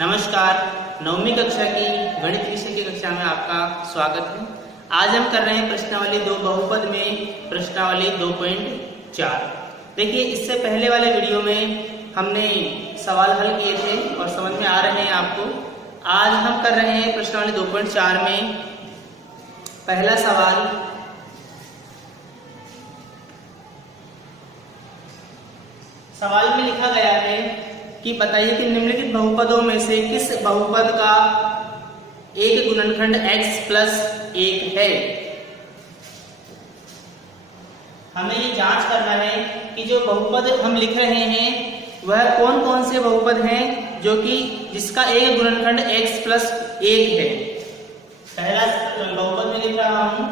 नमस्कार। 9वीं कक्षा की गणित विषय की कक्षा में आपका स्वागत है। आज हम कर रहे हैं प्रश्नावली 2 बहुपद में प्रश्नावली 2.4। देखिए, इससे पहले वाले वीडियो में हमने सवाल हल किए थे और समझ में आ रहे हैं आपको। आज हम कर रहे हैं प्रश्नावली 2.4 में पहला सवाल। सवाल में लिखा गया है कि बताइए कि निम्नलिखित बहुपदों में से किस बहुपद का एक गुणनखंड x प्लस 1 है। हमें ये जांच करना है कि जो बहुपद हम लिख रहे हैं वह कौन कौन से बहुपद हैं जो कि जिसका एक गुणनखंड x प्लस 1 है। पहला बहुपद में लिख रहा हूं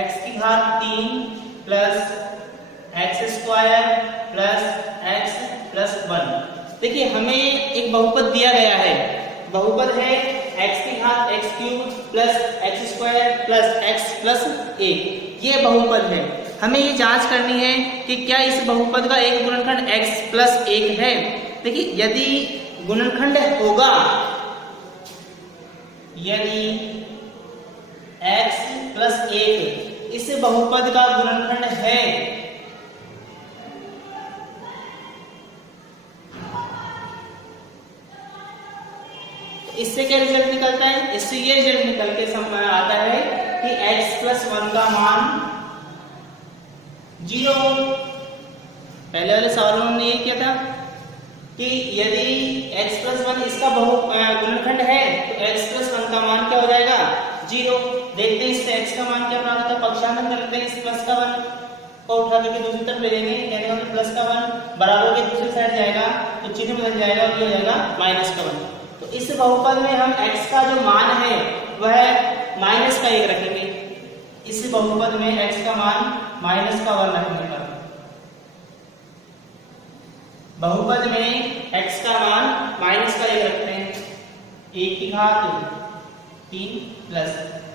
x की घात 3 plus x square plus x plus 1। देखिए, हमें एक बहुपद दिया गया है। बहुपद है x की घात x cube plus x square plus x plus 1। ये बहुपद है। हमें ये जांच करनी है कि क्या इस बहुपद का एक गुणनखंड x प्लस 1 है। देखिए, यदि गुणनखंड होगा, यदि x प्लस 1 इस बहुपद का गुणनखंड है इससे क्या रिजल्ट निकलता है? इससे ये रिजल्ट निकल के समझ आता है कि x प्लस 1 का मान 0। पहले वाले सवालों में ये किया था कि यदि x प्लस 1 इसका गुणनखंड है तो x प्लस 1 का मान क्या हो जाएगा? 0। देखते हैं इससे x का मान क्या प्राप्त होता है। पक्षांतर करते हैं। इस प्लस का 1 को उठा करके दूसरी तरफ ले लेंगे, यानी हम प्लस का 1 बराबर के दूसरी साइड जाएगा तो चिन्ह बदल जाएगा और ये हो जाएगा माइनस का 1। तो इस बहुपद में हम x का जो मान है वह माइनस का 1 रखेंगे। इस बहुपद में x का मान माइनस का 1 रखने पर बहुपद में x का मान माइनस का 1 रखते हैं। 1 की घात 3 प्लस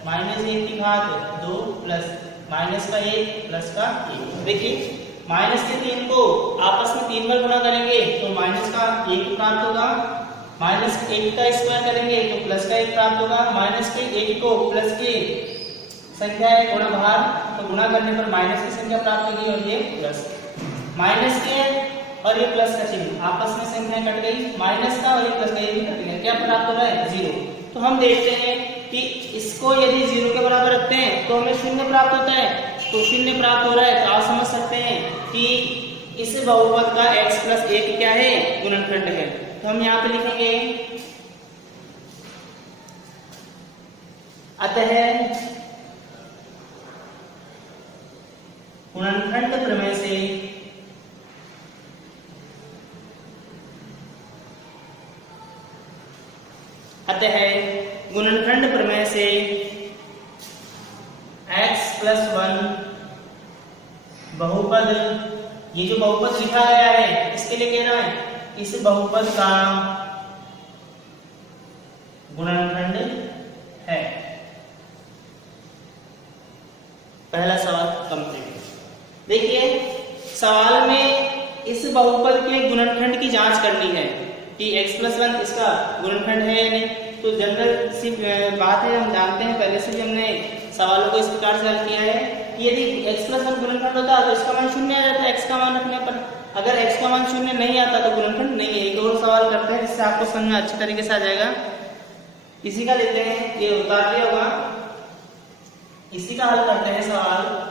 माइनस 1 की घात 2 प्लस माइनस का 1 प्लस का 1। देखिए, माइनस के 3 को आपस में 3 बार गुणा करेंगे तो माइनस का 1 प्राप्त होगा। माइनस 1 का स्क्वायर करेंगे तो प्लस का 1 प्राप्त होगा। माइनस के 1 को प्लस की संख्या है गुणा भार, तो गुणा करने पर माइनस की संख्या प्राप्त होगी और ये प्लस। माइनस के और ये प्लस का चिन्ह आपस में संख्या कट गई। माइनस का और ये प्लस का ये भी कट गया। क्या प्राप्त हो रहा है? 0। तो हम देखते हैं कि इसको यदि 0 के बराबर रखते हैं तो हमें 0 प्राप्त होता है। तो 0 प्राप्त हो रहा है तो आप समझ सकते हैं कि इस बहुपद का x प्लस 1 क्या है? गुणनखंड है। तो हम यहाँ पे लिखेंगे अतः गुणनखंड प्रमेय से x प्लस 1 बहुपद, ये जो बहुपद लिखा गया है इसके लिए कह रहा है इस बहुपद का गुणनखंड है। पहला सवाल कंप्लीट। देखिए, सवाल में इस बहुपद के गुणनखंड की जांच करनी है कि x प्लस 1 इसका गुणनखंड है या नहीं। तो जनरल सी बात है, हम जानते हैं, पहले से भी हमने सवालों को इस प्रकार से हल किया है कि यदि x प्लस 1 गुणनखंड होता तो इसका मान 0 आ जाता है x का मान रखने पर। अगर x का मान 0 नहीं आता तो गुणनखंड नहीं है। एक और सवाल करते हैं जिससे आपको समझ में अच्छी तरीके से आ जाएगा। इसी का लेते हैं, ये उतार दिया होगा, इसी का हल करते हैं सवाल।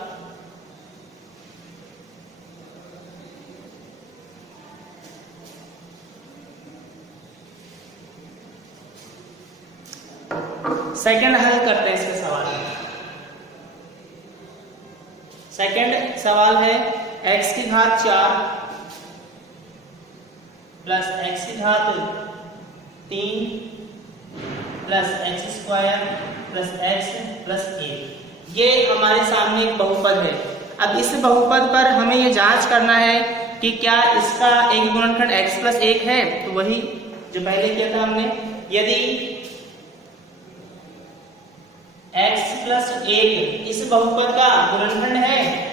सेकंड हल करते हैं इसके सवाल। सेकंड सवाल है x की घात 4 प्लस x की घात 3 plus x square plus x plus 1। ये हमारे सामने एक बहुपद है। अब इस बहुपद पर हमें ये जांच करना है कि क्या इसका एक गुणनखंड x प्लस 1 है। तो वही जो पहले किया था हमने, यदि x प्लस 1 इस बहुपद का गुणनखंड है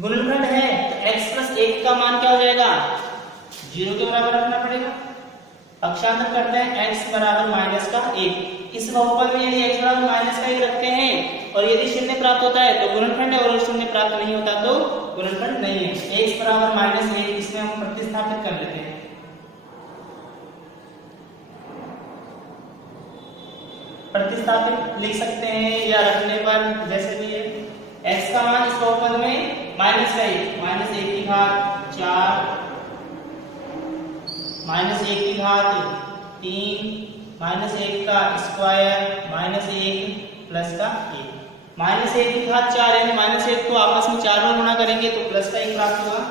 गुणनखंड है तो x प्लस 1 का मान क्या हो जाएगा, 0 के बराबर रखना पड़ेगा। पक्षांतर करते हैं x बराबर माइनस का 1। इस बहुपद में यदि x बराबर माइनस का 1 रखते हैं और यदि शून्य प्राप्त होता है तो गुणनखंड है, और यदि शून्य प्राप्त नहीं होता तो गुणनखंड नहीं है। x बराबर माइनस 1 इसमें हम प्रतिस्थापित कर लेते हैं। प्रतिस्थापित लिख सकते हैं या रखने पर जैसे भी है। x का मान इस बहुपद में माइनस का 1, माइनस 1 की घात 4, माइनस 1 की घात 3, माइनस 1 का स्क्वायर, माइनस 1 प्लस का 1। माइनस 1 की घात 4 यानी माइनस 1 को आपस में 4 बार गुणा करेंगे तो प्लस का 1 प्राप्त होगा।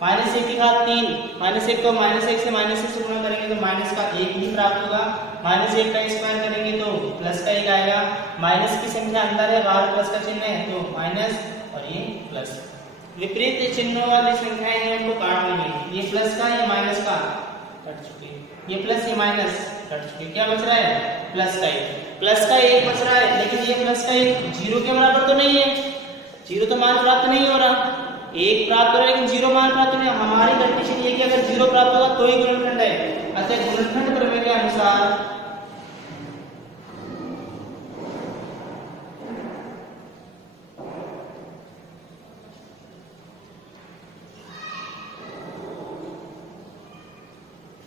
माइनस 1 की घात 3, माइनस 1 को माइनस 1 से गुणा करेंगे तो माइनस का 1 ही प्राप्त होगा। माइनस 1 का स्क्वायर करेंगे तो प्लस का 1 आएगा। माइनस की संख्या अंदर है, बाहर प्लस का चिन्ह है तो माइनस और ये प्लस। विपरीत चिन्हों वाली संख्याएं हैं उनको काट लेंगे। ये प्लस का, ये माइनस का कट चुके, ये प्लस ये माइनस कट चुके। क्या बच रहा है, प्लस का 1। प्लस का 1 बच रहा है, लेकिन ये प्लस का 1 0 के बराबर तो नहीं है, 0 तो मान प्राप्त नहीं हो रहा। 1 प्राप्त हो रहा है लेकिन 0 मान प्राप्त नहीं। हमारी कंडीशन ये कि अगर 0 प्राप्त होगा तो ही गुणनखंड है। अतः गुणनखंड प्रमेय के अनुसार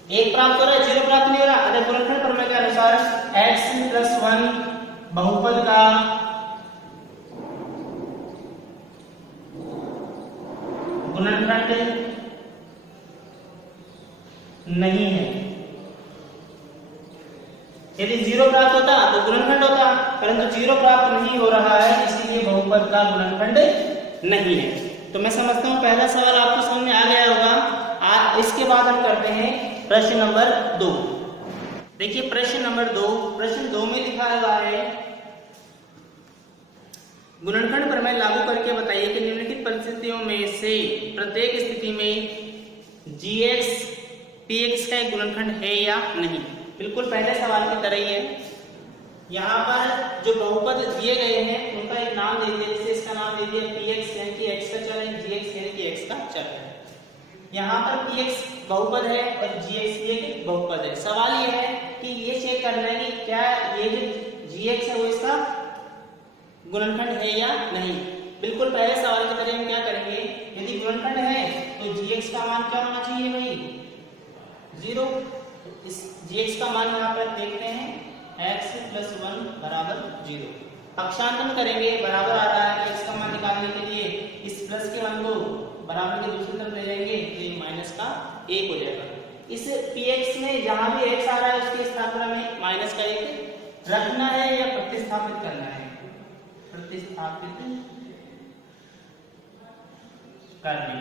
एक प्राप्त हो रहा है, 0 प्राप्त नहीं हो रहा। अतः गुणनखंड प्रमेय के अनुसार x प्लस 1 बहुपद का गुणनखंड नहीं है। यदि 0 प्राप्त होता तो गुणनखंड होता, परंतु 0 प्राप्त नहीं हो रहा है, इसीलिए बहुपद का गुणनखंड नहीं है। तो मैं समझता हूं पहला सवाल आपको समझ में आ गया होगा। इसके बाद हम करते हैं प्रश्न नंबर 2। देखिए प्रश्न नंबर 2, प्रश्न 2 में लिखा हुआ है गुणनखंड प्रमेय लागू करके बताइए कि निम्नलिखित परिस्थितियों में से प्रत्येक स्थिति में gx px का एक गुणनखंड है या नहीं। बिल्कुल पहले सवाल की तरह ही है। यहाँ पर जो बहुपद दिए गए हैं उनका एक नाम दे दिया, जैसे इसका नाम दे दिया px यानी कि x का चर है, gx यानी कि x का चर है। यहाँ पर px बहुपद है और gx ये बहुपद है। सवाल ये है कि ये चेक करना है कि क्या ये जो gx है वो इसका गुणनखंड है या नहीं। बिल्कुल पहले सवाल की तरह हम क्या करेंगे, यदि गुणनखंड है तो gx का मान क्या होना चाहिए भाई, 0। तो इस gx का मान यहाँ पर देखते हैं x प्लस 1 बराबर 0। पक्षांतरण करेंगे, बराबर आ रहा है, x का मान निकालने के लिए इस प्लस के मान को बराबर के दूसरी तरफ ले जाएंगे तो ये माइनस का 1 हो जाएगा। इस px में जहां भी x आ रहा है उसकी स्थापना में माइनस का 1 रखना है या प्रतिस्थापित करना है, प्रतिस्थापित करने।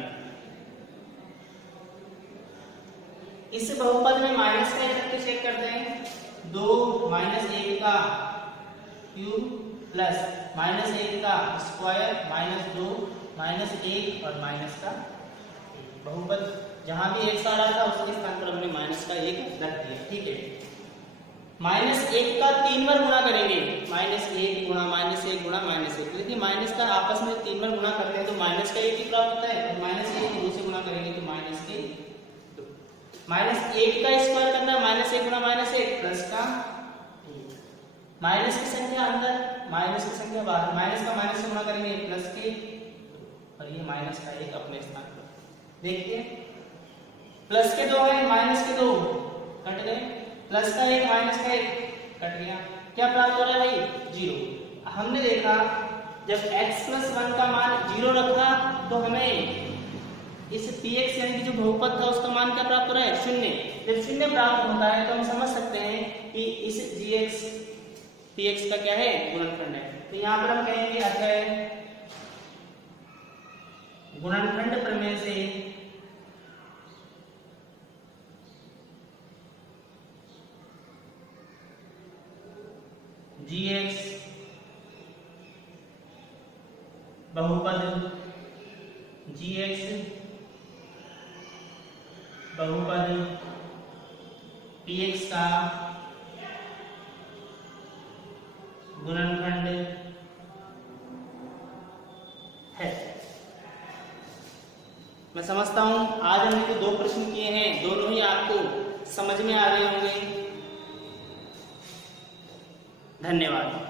इस बहुपद में माइनस का 1 चेक करते हैं। 2 माइनस 1 का क्यूब प्लस माइनस 1 का स्क्वायर माइनस 2 माइनस 1 और माइनस का 1। बहुपद जहां भी x आ रहा था उसके स्थान पर हमने माइनस का 1 रख दिया। ठीक है, माइनस 1 का 3 बार गुणा करेंगे, माइनस 1 गुणा माइनस 1 गुणा माइनस 1। यदि माइनस का आपस में 3 बार गुणा करते हैं तो माइनस का 1 ही प्राप्त होता है, और माइनस 1 को 2 से गुणा करेंगे तो माइनस के 2। माइनस 1 का स्क्वायर करना है, माइनस 1 गुणा माइनस 1 प्लस का 1। माइनस की संख्या अंदर, माइनस की संख्या बाहर, माइनस का माइनस से गुणा करेंगे प्लस के 2, और ये माइनस का 1 अपने स्थान पर। देखिए प्लस के 2 है, माइनस के 2 कट गए, प्लस का 1 माइनस का 1 कट गया। क्या प्राप्त हो रहा है भाई, 0। हमने देखा जब x प्लस 1 का मान 0 रखा तो हमें इस px यानी कि जो बहुपद था उसका मान क्या प्राप्त हो रहा है, 0। जब 0 प्राप्त होता है तो हम समझ सकते हैं कि इस gx px का क्या है, गुणनखंड है। तो यहाँ पर हम कहेंगे अतः गुणनखंड प्रमेय से gx बहुपद px का गुणनखंड है। मैं समझता हूं आज हमने जो 2 प्रश्न किए हैं दोनों ही आपको समझ में आ गए होंगे। धन्यवाद।